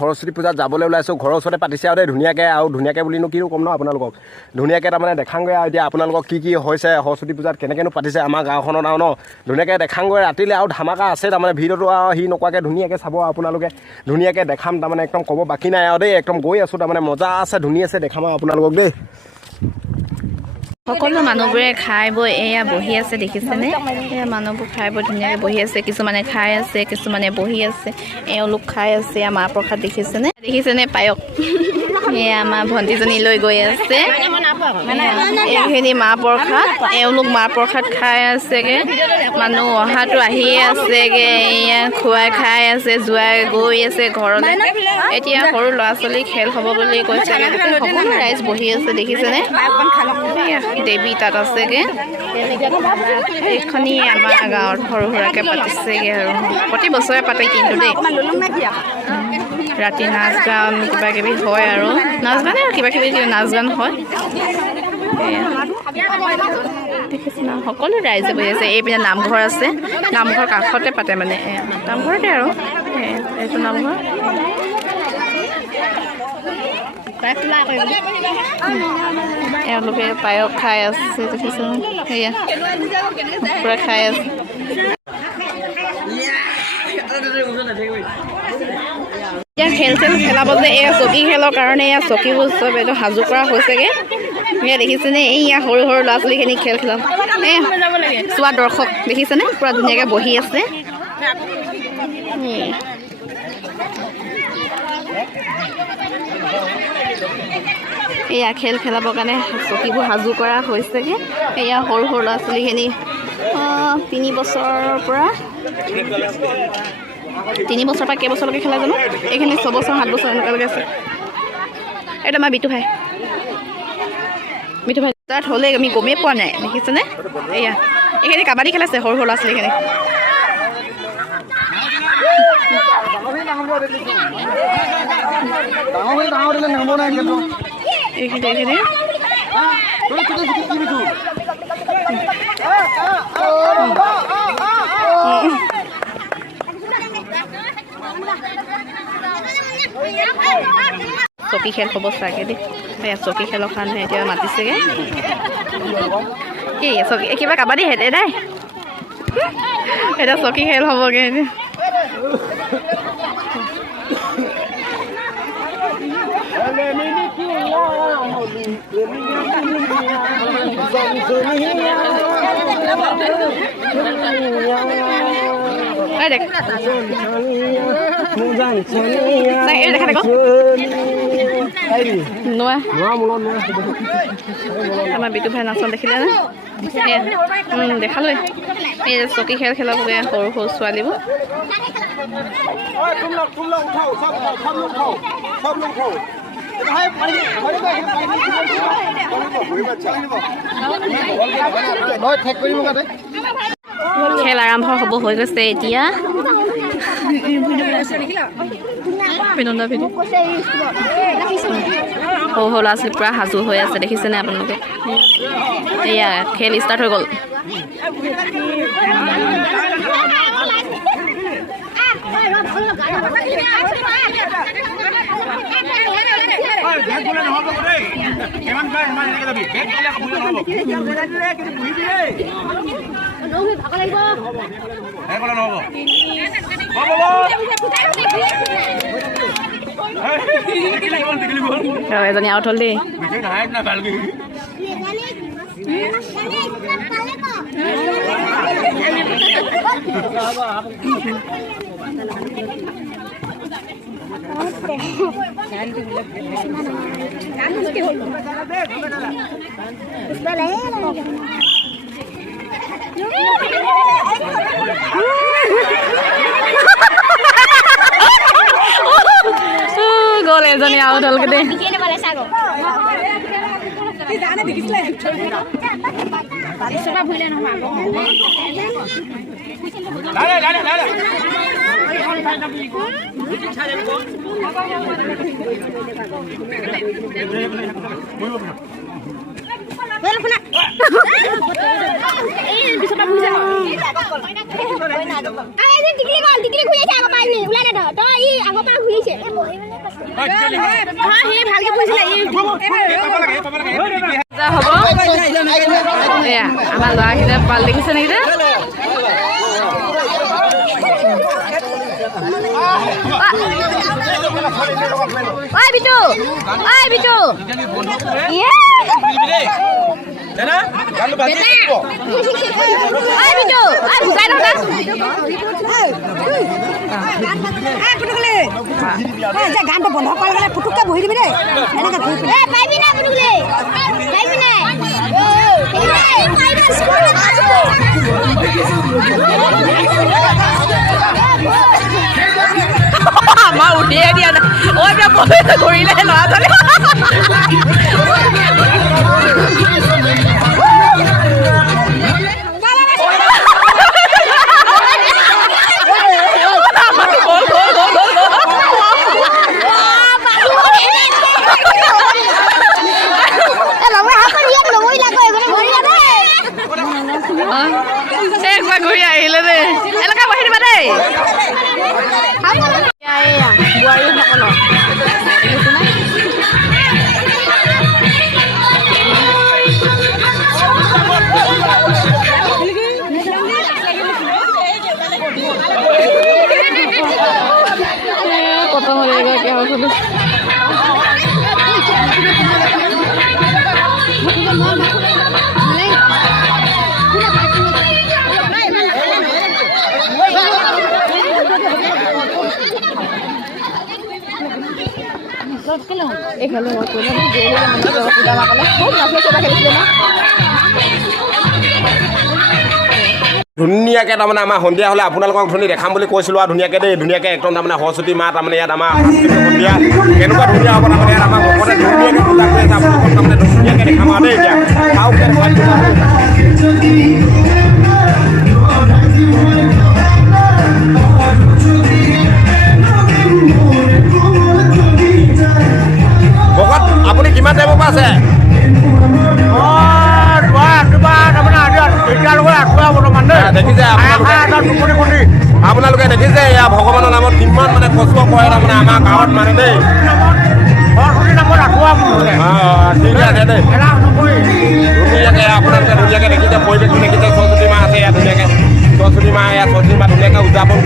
সৰস্বতী পূজাত যাবলৈ ওলাইছোঁ ঘৰৰ ওচৰতে পাতিছে আৰু ধুনীয়াকৈ বুলিনো কিনো ক'ম ন আপোনালোকক ধুনীয়াকৈ তাৰমানে দেখাংগৈ আৰু এতিয়া আপোনালোকক কি হৈছে সৰস্বতী পূজাত কেনেকৈনো পাতিছে আমাৰ গাঁওখনত আৰু ন ধুনীয়াকৈ দেখাংগৈ ৰাতিলৈ আৰু ধামাকা আছে তাৰমানে ভিডিঅ'টো আৰু সি নকোৱাকৈ ধুনীয়াকৈ চাব আপোনালোকে ধুনীয়াকৈ দেখাম তাৰমানে একদম ক'ব বাকী নাই আৰু দেই একদম গৈ আছোঁ তাৰমানে মজা আছে ধুনীয়া আছে দেখাম আৰু আপোনালোকক দেই সকলো মানুহবোৰে খাই বৈ এয়া বহি আছে দেখিছেনে এয়া মানুহবোৰ খাই বৈ ধুনীয়াকৈ বহি আছে কিছুমানে খাই আছে কিছুমানে বহি আছে এওঁলোক খাই আছে মাহ প্ৰসাদ দেখিছেনে পায়স এয়া আমাৰ ভণ্টিজনী লৈ গৈ আছে এইখিনি মাহ প্ৰসাদ এওঁলোক মাহ প্ৰসাদ খাই আছেগৈ মানুহ অহাটো আহিয়ে আছেগৈ এয়া খুৱাই খাই আছে যোৱাই গৈ আছে ঘৰলৈ এতিয়া সৰু ল'ৰা ছোৱালী খেল হ'ব বুলি কৈছে সকলো ৰাইজ বহি আছে দেখিছেনে দেৱী তাত আছেগৈ এইখনি আমাৰ গাঁৱত সৰু সুৰাকৈ পাতিছেগৈ আৰু প্ৰতি বছৰে পাতে কিন্তু দেই ৰাতি নাচ গান কিবা কিবি হয় আৰু নাচ গানে কিবা কিবি নাচ গান হয় দেখিছে ন সকলো ৰাইজে বহি আছে এইপিনে নামঘৰ আছে নামঘৰ কাষতে পাতে মানে নামঘৰতে আৰু এইটো নামঘৰ এওঁলোকে পায়স খাই আছে দেখিছোঁ সেয়া কুকুৰা খাই আছে এতিয়া খেল খেলাব যে এয়া চকী খেলৰ কাৰণে এয়া চকীবোৰ চব এইটো সাজু কৰা হৈছেগৈ এয়া দেখিছেনে এইয়া সৰু সৰু ল'ৰা ছোৱালীখিনি খেল খেলাম চোৱা দৰ্শক দেখিছেনে পূৰা ধুনীয়াকৈ বহি আছে এয়া খেল খেলাবৰ কাৰণে চকীবোৰ সাজু কৰা হৈছেগৈ এয়া সৰু সৰু ল'ৰা ছোৱালীখিনি 3 বছৰৰ পৰা কেইবছৰলৈকে খেলা জানো এইখিনি 6 বছৰ 7 বছৰ এনেকুৱালৈকে আছে এইটো আমাৰ বিটু ভাই তাত হ'লে আমি গমেই পোৱা নাই দেখিছেনে এয়া এইখিনি কাবাডী খেলাইছে সৰু সৰু ল'ৰা ছোৱালীখিনি এইখিনি চকী খেল হ'ব চাগে দেই চকী খেলৰ কাৰণে এতিয়া মাতিছেগৈ কি চকী কিবা কাবাডী হেঁতে নাই এতিয়া চকী খেল হ'বগৈ আমাৰ বিটু ভাই নাচন দেখিলে নে দেখালৈ এই চকী খেল খেলাবগৈ সৰু সৰু ছোৱালীবোৰ খেল আৰম্ভ হ'ব হৈ গৈছে এতিয়া সৰু সৰু ল'ৰা ছোৱালী পূৰা সাজু হৈ আছে দেখিছেনে আপোনালোকে এয়া খেল ষ্টাৰ্ট হৈ গ'ল এজনী আউট হ'ল দেই গ'ল এজনী আউট হ'লগৈ দেই Ay, ini dikili kok, dikili gue aja apa ini? Ulah ada, toh, ini aku apa gue sih? হ'ব এয়া আমাৰ ল'ৰাকেইটা পাল দেখিছে নেকি ঐ বিটু গানটো বন্ধ কৰি গ'লে পুতুককে বহি দিবি দেই আমাৰ উঠিয়ে দিয়া নাই ঐ এতিয়া ঘূৰিলে ল'ৰা ছোৱালী একবাৰ ঘূৰি আহিলে দেই এলেকা বহি দিবা দেই প্ৰথম ধুনীয়াকৈ তাৰমানে আমাৰ সন্ধিয়া হ'লে আপোনালোকক ধুনীয়া দেখাম বুলি কৈছিলোঁ আৰু ধুনীয়াকৈ দেই ধুনীয়াকৈ একদম তাৰমানে সৰস্বতী মা তাৰমানে ইয়াত আমাৰ সন্ধিয়া কেনেকুৱা ধুনীয়া হ'ব তাৰমানে ইয়াত আমাৰ ভকতে ধুনীয়াকৈ পূজা কৰি আছে আপোনালোকক তাৰমানে ধুনীয়াকৈ দেখাম আৰু দেই এতিয়া ভকত আপুনি কিমান টাইমৰ পৰা আছে দেখিছে আপোনালোকে দেখিছে এয়া ভগৱানৰ নামত কিমান মানে কষ্ট কৰে তাৰমানে আমাৰ গাঁৱত মানে দেই ঠিক আছে দেই ধুনীয়াকৈ আপোনালোকে ধুনীয়াকৈ দেখিছে পৰিৱেশটো দেখিছে সৰস্বতী মা আছে ইয়াত ধুনীয়াকৈ সৰস্বতী মা ধুনীয়াকৈ উদযাপন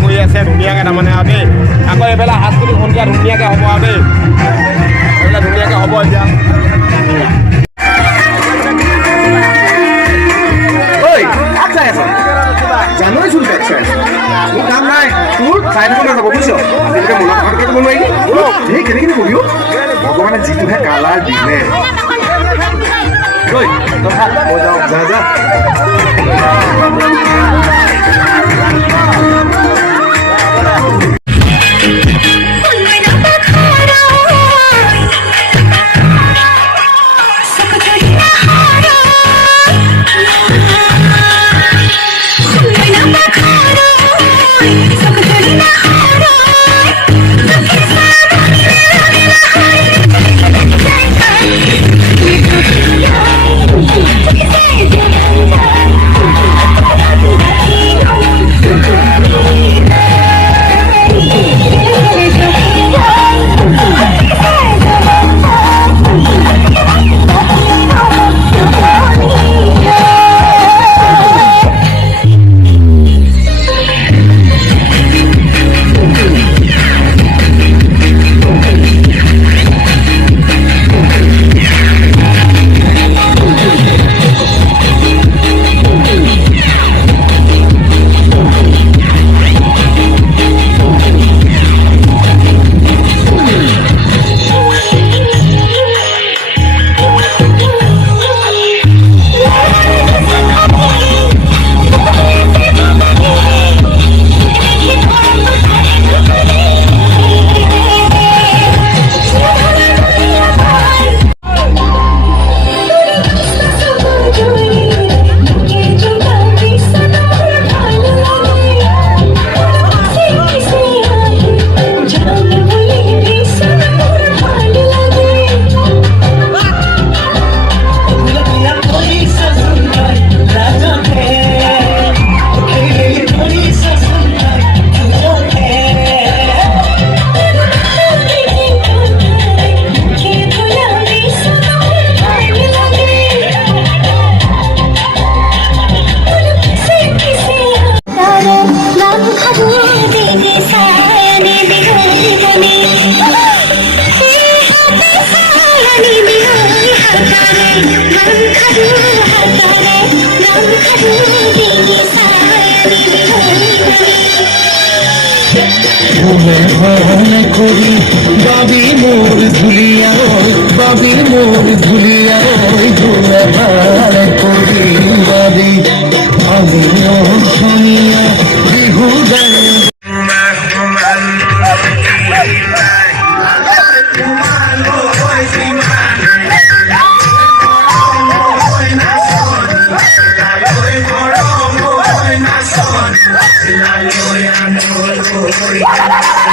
কৰি আছে ধুনীয়াকৈ তাৰমানে আৰু দেই আকৌ এইবেলা সাংস্কৃতিক সন্ধিয়া ধুনীয়াকৈ হ'ব আৰু দেই এইবিলাক ধুনীয়াকৈ হ'ব এতিয়া জানুৱাৰী চোন মোৰ কাম নাই তোৰ চাই থাকোঁতে যাব বুজিছ আজিলৈকে মনত ভালকৈ ক'ব নোৱাৰিলি এই কেনেকৈ কৰিও ভগৱানে যিটোহে কালাৰ দিলে যা যা কৰি বাবি মোৰ ধুলিয়া বাবি মোৰ ধুলিয়া কৰি বাবি আমি শুনিয়া বিহু গান La